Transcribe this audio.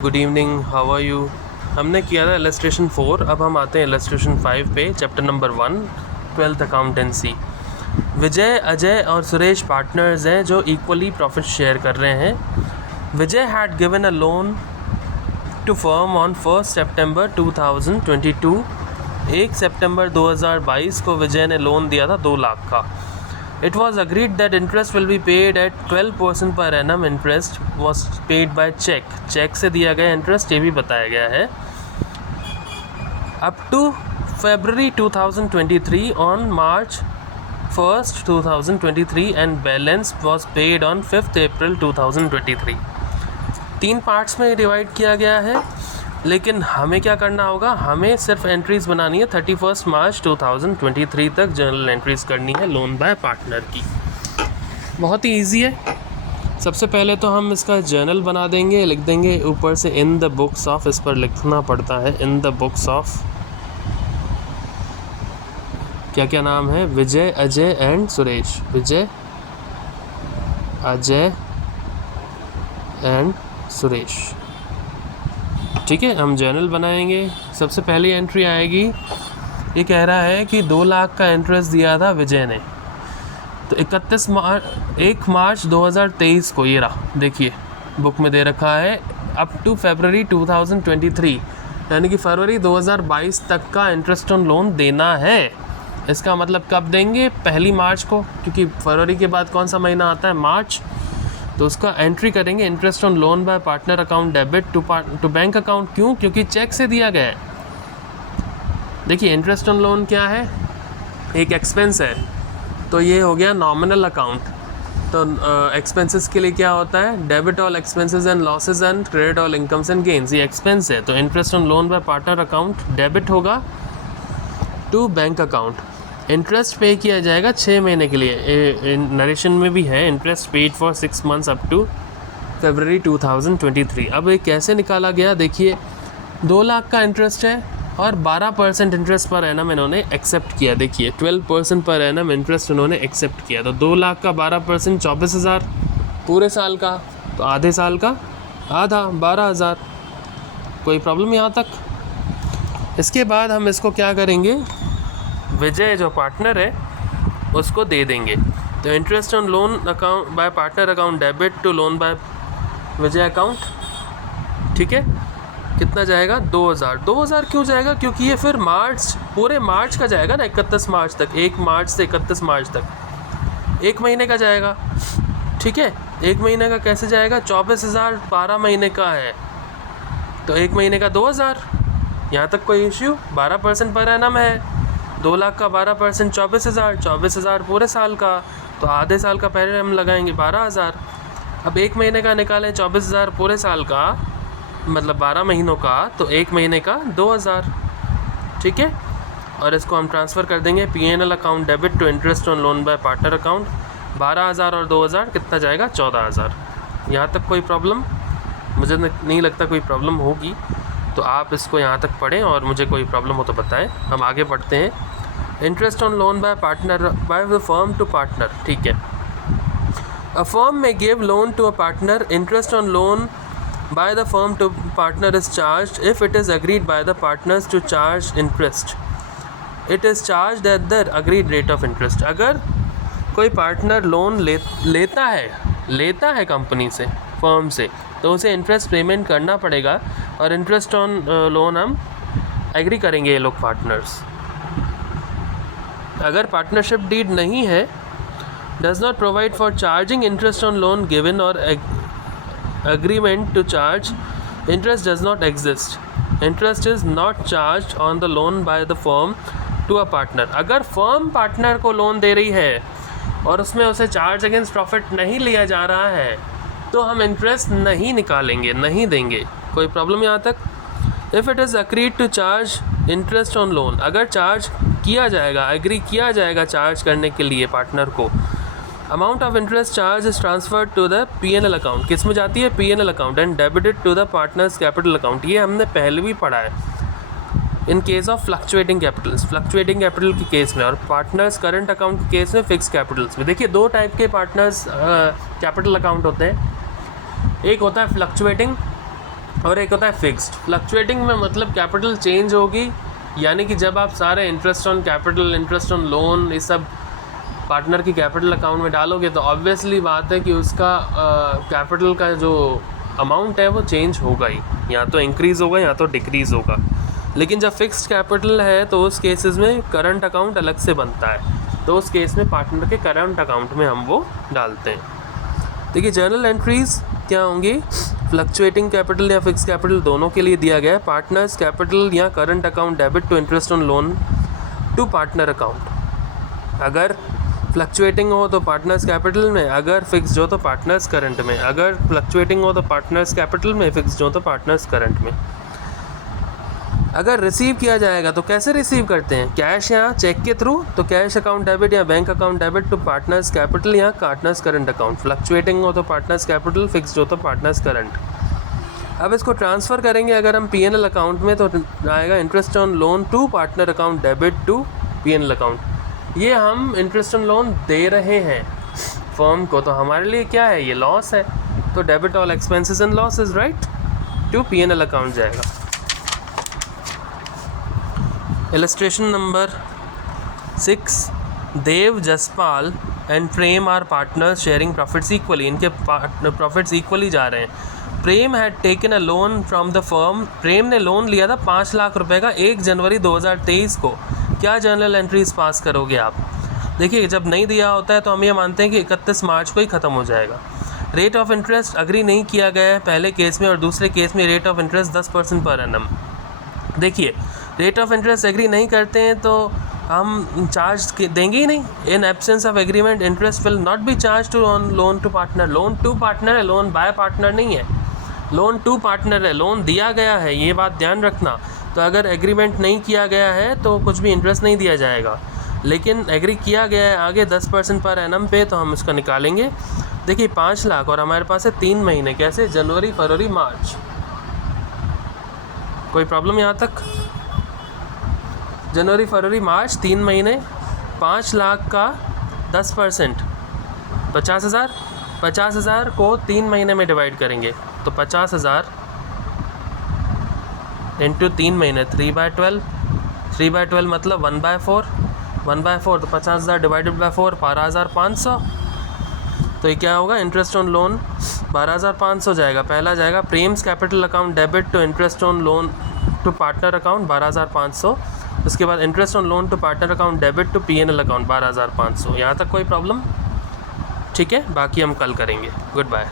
Good evening, how are you. हमने किया था इलस्ट्रेशन 4, अब हम आते हैं इलस्ट्रेशन 5 पे, चैप्टर नंबर 1, 12th अकाउंटेंसी। विजय, अजय और सुरेश पार्टनर्स हैं जो इक्वली प्रॉफिट शेयर कर रहे हैं। Vijay had given a loan to firm on 1 सितंबर 2022। 1 सितंबर 2022 को विजय ने लोन दिया था 2 लाख का। It was agreed that interest will be paid at 12% per annum. Interest was paid by check. Cheque से दिया गया इंटरेस्ट ये भी बताया गया है। Up to February 2023 on March 1st 2023 and balance was paid on 5th April 2023। 3 parts में divide किया गया है, लेकिन हमें क्या करना होगा, हमें सिर्फ एंट्रीज़ बनानी है 31 मार्च 2023 तक जर्नल एंट्रीज़ करनी है लोन बाय पार्टनर की। बहुत ही इजी है। सबसे पहले तो हम इसका जर्नल बना देंगे, लिख देंगे ऊपर से इन द बुक्स ऑफ, इस पर लिखना पड़ता है इन द बुक्स ऑफ, क्या क्या नाम है, विजय, अजय एंड सुरेश। विजय, अजय एंड सुरेश। ठीक है, हम जर्नल बनाएंगे। सबसे पहली एंट्री आएगी, ये कह रहा है कि 2 लाख का इंटरेस्ट दिया था विजय ने। तो 1 मार्च 2023 को, ये रहा, देखिए बुक में दे रखा है, अप टू फरवरी 2023, यानी कि फरवरी 2022 तक का इंटरेस्ट ऑन लोन देना है। इसका मतलब कब देंगे, 1 मार्च को, क्योंकि फरवरी के बाद कौन सा महीना आता है, मार्च। तो उसका एंट्री करेंगे interest on loan by partner account debit to bank account. क्यों? क्योंकि चेक से दिया गया है। देखिए इंटरेस्ट ऑन लोन क्या है, एक एक्सपेंस है, तो ये हो गया नॉमिनल अकाउंट। तो एक्सपेंसेस के लिए क्या होता है, debit all expenses and losses and credit all incomes and gains. ये एक्सपेंस है, तो interest on loan by partner account debit होगा टू बैंक अकाउंट। इंटरेस्ट पे किया जाएगा 6 महीने के लिए। नरेशन में भी है, interest paid for 6 months up to फरवरी 2023। अब ये कैसे निकाला गया, देखिए 2 लाख का इंटरेस्ट है और 12% इंटरेस्ट पर एनम इन्होंने एक्सेप्ट किया। देखिए 12% पर एनम इंटरेस्ट उन्होंने एक्सेप्ट किया। तो 2 लाख का 12% 24,000 पूरे साल का, तो आधे साल का आधा 12,000। कोई प्रॉब्लम यहाँ तक। इसके बाद हम इसको क्या करेंगे, विजय जो पार्टनर है उसको दे देंगे। तो interest on loan account by partner account debit to loan by Vijay account. ठीक है, कितना जाएगा, 2,000। 2,000 क्यों जाएगा, क्योंकि ये फिर मार्च, पूरे मार्च का जाएगा ना, 31 मार्च तक, 1 मार्च से 31 मार्च तक 1 महीने का जाएगा। ठीक है, 1 महीने का कैसे जाएगा, 24,000 12 महीने का है, तो 1 महीने का 2,000। यहाँ तक कोई इश्यू। 12% पर एनम है, 2 लाख का 12% 24,000, 24,000 पूरे साल का, तो आधे साल का पहले हम लगाएंगे 12,000। अब 1 महीने का निकालें 24,000 पूरे साल का, मतलब 12 महीनों का, तो 1 महीने का 2,000। ठीक है, और इसको हम ट्रांसफ़र कर देंगे P&L account debit to interest on loan by partner account. 12,000 और 2,000 कितना जाएगा, 14,000। यहाँ तक कोई प्रॉब्लम, मुझे नहीं लगता कोई प्रॉब्लम होगी। तो आप इसको यहाँ तक पढ़ें और मुझे कोई प्रॉब्लम हो तो बताएं। हम आगे बढ़ते हैं। Interest on loan by partner by the firm to partner. ठीक है, अ फर्म में give loan to a partner. Interest on loan by the firm to partner is charged if it is agreed by the partners to charge interest. It is charged at the agreed rate of interest. अगर कोई partner loan लेता है company से, firm से, तो उसे interest payment करना पड़ेगा, और इंटरेस्ट ऑन लोन हम एग्री करेंगे ये लोग पार्टनर्स। अगर पार्टनरशिप डीड नहीं है, does not provide for charging interest on loan given और agreement to charge interest does not exist. Interest is not charged on the loan by the firm to a partner. अगर firm partner को loan दे रही है और उसमें उसे charge against profit नहीं लिया जा रहा है, तो हम इंटरेस्ट नहीं निकालेंगे, नहीं देंगे। कोई प्रॉब्लम यहाँ तक। If it is agreed to charge interest on loan, अगर चार्ज किया जाएगा, एग्री किया जाएगा चार्ज करने के लिए पार्टनर को, amount of interest charge is transferred to the P&L account. किस में जाती है, P&L account, and debited to the partners capital account. ये हमने पहले भी पढ़ा है in case of fluctuating capitals, fluctuating capital के केस में, और पार्टनर्स करंट अकाउंट के केस में फिक्स कैपिटल्स में। देखिए 2 टाइप के पार्टनर्स कैपिटल अकाउंट होते हैं। एक होता है फ्लक्चुएटिंग और एक होता है फिक्स्ड। फ्लक्चुएटिंग में मतलब कैपिटल चेंज होगी, यानी कि जब आप सारे interest on capital, interest on loan, ये सब पार्टनर की कैपिटल अकाउंट में डालोगे तो ऑब्वियसली बात है कि उसका कैपिटल का जो अमाउंट है वो चेंज होगा ही, या तो इंक्रीज़ होगा या तो डिक्रीज़ होगा। लेकिन जब फिक्स्ड कैपिटल है तो उस केसेस में करंट अकाउंट अलग से बनता है, तो उस केस में पार्टनर के करंट अकाउंट में हम वो डालते हैं। देखिए जर्नल एंट्रीज़ क्या होंगी, फ्लक्चुएटिंग कैपिटल या फिक्स कैपिटल दोनों के लिए दिया गया है। पार्टनर्स कैपिटल या current account debit to interest on loan to partner account. अगर फ्लक्चुएटिंग हो तो पार्टनर्स कैपिटल में, अगर फिक्स हो तो पार्टनर्स करंट में। अगर फ्लक्चुएटिंग हो तो पार्टनर्स कैपिटल में, फिक्स हो तो पार्टनर्स करंट में। अगर रिसीव किया जाएगा तो कैसे रिसीव करते हैं, कैश या चेक के थ्रू, तो कैश अकाउंट डेबिट या bank account debit to partners capital या पार्टनर्स करंट अकाउंट। फ्लक्चुएटिंग हो तो पार्टनर्स कैपिटल, फिक्स्ड हो तो पार्टनर्स करंट। अब इसको ट्रांसफ़र करेंगे अगर हम पीएनएल अकाउंट में, तो आएगा interest on loan to partner account debit to PNL account. ये हम इंटरेस्ट ऑन लोन दे रहे हैं फर्म को, तो हमारे लिए क्या है, ये लॉस है, तो debit all expenses and losses right to PNL account जाएगा। Illustration number 6, Dev, Jaspal and Prem are partners sharing profits equally. इनके प्रॉफिट्स इक्वली जा रहे हैं। Prem had taken a loan from the firm. Prem ने लोन लिया था 5 लाख रुपए का 1 जनवरी 2023 को। क्या जर्नल एंट्रीज पास करोगे आप? देखिए जब नहीं दिया होता है तो हम ये मानते हैं कि 31 मार्च को ही ख़त्म हो जाएगा। रेट ऑफ इंटरेस्ट अग्री नहीं किया गया है पहले केस में, और दूसरे केस में rate of interest 10% per annum. देखिए रेट ऑफ इंटरेस्ट एग्री नहीं करते हैं तो हम चार्ज देंगे ही नहीं। In absence of agreement interest will not be charge to on loan to partner. Loan to partner है, लोन बाय पार्टनर नहीं है। लोन टू पार्टनर है, लोन दिया गया है, ये बात ध्यान रखना। तो अगर एग्रीमेंट नहीं किया गया है तो कुछ भी इंटरेस्ट नहीं दिया जाएगा, लेकिन एग्री किया गया है आगे 10% पर एनम पे, तो हम इसको निकालेंगे। देखिए 5 लाख और हमारे पास है 3 महीने, कैसे, जनवरी फरवरी मार्च। कोई प्रॉब्लम यहाँ तक? जनवरी फरवरी मार्च 3 महीने, 5 लाख का 10% 50,000। 50,000 को 3 महीने में डिवाइड करेंगे तो 50,000 इंटू 3 महीने 3/12। 3/12 मतलब 1/4। 1/4 तो 50,000 डिवाइडेड बाई 4 12,500। तो ये क्या होगा, इंटरेस्ट ऑन लोन 12,500 जाएगा। पहला जाएगा Prem's capital account debit to interest on loan to partner account 12,500। उसके बाद interest on loan to partner account debit to PNL account 12,500। यहाँ तक कोई प्रॉब्लम? ठीक है, बाकी हम कल करेंगे। Good bye.